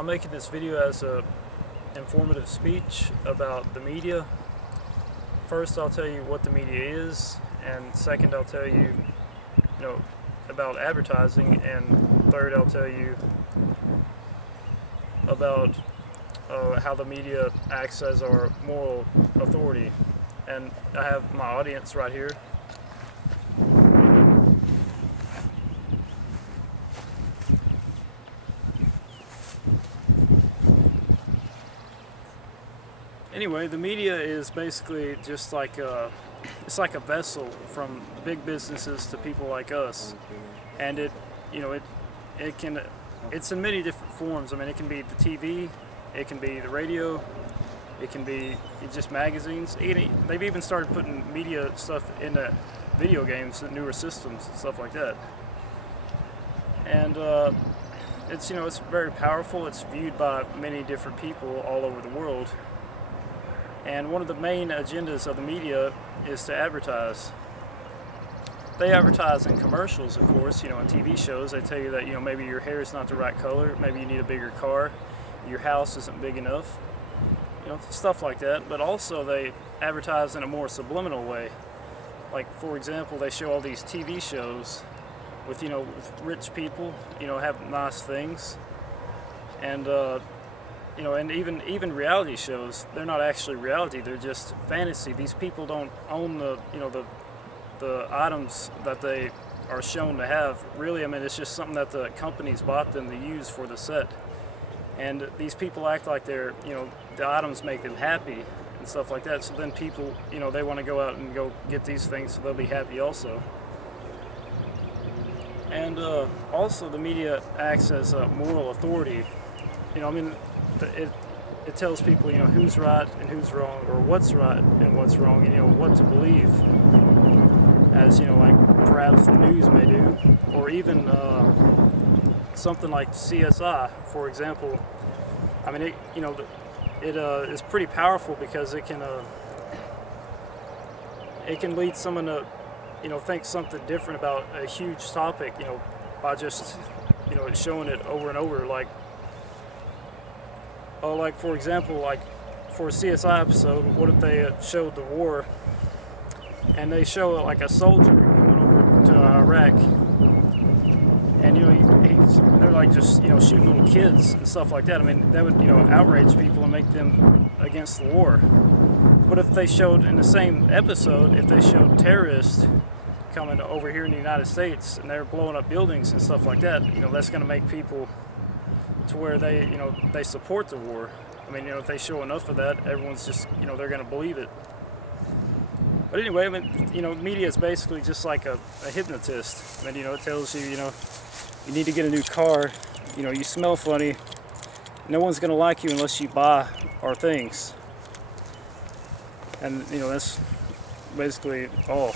I'm making this video as a informative speech about the media. First, I'll tell you what the media is, and second, I'll tell you, about advertising, and third, I'll tell you about how the media acts as our moral authority. And I have my audience right here. Anyway, the media is basically just like it's like a vessel from big businesses to people like us, and it's in many different forms. I mean, it can be the TV, it can be the radio, it can be just magazines. They've even started putting media stuff into video games and newer systems and stuff like that. And it's very powerful. It's viewed by many different people all over the world. And one of the main agendas of the media is to advertise. They advertise in commercials, of course, in TV shows. They tell you that, maybe your hair is not the right color, maybe you need a bigger car, your house isn't big enough, stuff like that. But also they advertise in a more subliminal way. Like, for example, they show all these TV shows with, with rich people, have nice things. And, and even reality shows, they're not actually reality, they're just fantasy. These people don't own the items that they are shown to have. Really, I mean, it's just something that the companies bought them to use for the set. And these people act like they're, the items make them happy and stuff like that. So then people, they want to go out and go get these things so they'll be happy also. And also the media acts as a moral authority. It tells people, who's right and who's wrong, or what's right and what's wrong, and what to believe, as like perhaps the news may do, or even something like CSI, for example. I mean, it is pretty powerful because it can lead someone to think something different about a huge topic, by just showing it over and over. Like for example, like for a CSI episode, what if they showed the war, and they show like a soldier going over to Iraq, and they're like just shooting little kids and stuff like that. I mean, that would outrage people and make them against the war. But if they showed in the same episode, if they showed terrorists coming over here in the United States and they're blowing up buildings and stuff like that, that's going to make people to where they they support the war. I mean, if they show enough of that, everyone's just they're going to believe it. But anyway, I mean, media is basically just like a hypnotist. I mean, it tells you you need to get a new car, you smell funny, no one's going to like you unless you buy our things. And that's basically all.